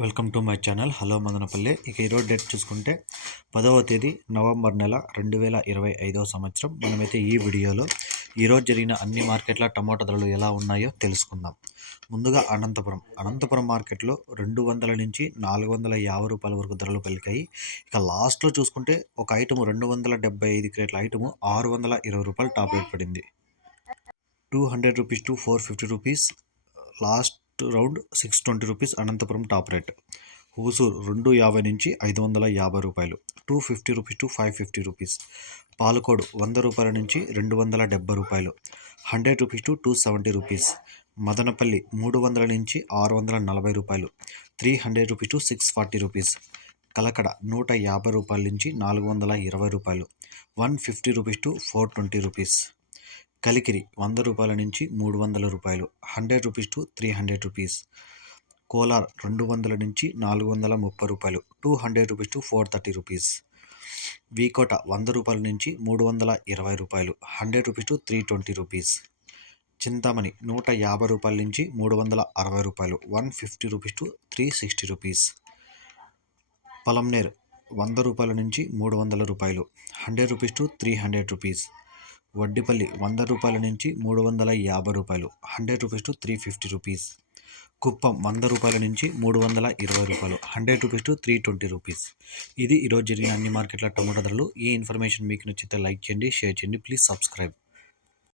Welcome to my channel. Hello Madanapalle. ఇక ఈరోజు date చూసుకుంటే పదవ తేదీ నవంబర్ నెల రెండు వేల ఇరవై ఐదవ సంవత్సరం. మనమైతే ఈ వీడియోలో ఈరోజు జరిగిన అన్ని మార్కెట్ల టమాటా ధరలు ఎలా ఉన్నాయో తెలుసుకుందాం. ముందుగా అనంతపురం. అనంతపురం మార్కెట్లో రెండు వందల నుంచి నాలుగు వందల యాభై రూపాయల వరకు ధరలు పలికాయి ఇక లాస్ట్లో చూసుకుంటే ఒక ఐటము రెండు వందల డెబ్బై ఐదు క్రేట్ల ఐటము ఆరు వందల ఇరవై రూపాయలు టాప్ రేట్ పడింది. Two hundred rupees to four fifty rupees last round six twenty rupees Anantapuram top rate. Hosur రెండు యాభై నుంచి ఐదు వందల యాభై రూపాయలు. Two fifty rupees to five fifty rupees. Palakodu వంద రూపాయల నుంచి రెండు వందల డెబ్బై రూపాయలు. Hundred rupees to two seventy rupees. Madanapalle మూడు వందల నుంచి ఆరు వందల నలభై రూపాయలు. Three hundred rupees to six forty rupees. Kalakada నూట యాభై రూపాయల నుంచి నాలుగు వందల ఇరవై రూపాయలు. One fifty rupees to four twenty rupees. Kalikiri వంద రూపాయల నుంచి మూడు వందల రూపాయలు. Hundred rupees to three hundred rupees. Kolar రెండు వందల నుంచి నాలుగు వందల ముప్పై రూపాయలు. Two hundred rupees to four thirty rupees. V Kota వంద రూపాయల నుంచి మూడు వందల ఇరవై రూపాయలు. Hundred rupees to three twenty rupees. Chintamani నూట యాభై రూపాయల నుంచి మూడు వందల అరవై రూపాయలు. One fifty rupees to three sixty rupees. Palamaner వంద రూపాయల నుంచి మూడు వందల రూపాయలు. Hundred rupees to three hundred rupees. Vaddipalli వంద రూపాయల నుంచి మూడు వందల యాభై రూపాయలు hundred rupees to three fifty rupees. Kuppam వంద రూపాయల నుంచి మూడు వందల ఇరవై రూపాయలు hundred rupees to three twenty rupees. ఇది ఈరోజు జరిగిన అన్ని మార్కెట్ల టమోటా ధరలు. ఈ ఇన్ఫర్మేషన్ మీకు నచ్చితే లైక్ చేయండి షేర్ చేయండి. Please subscribe.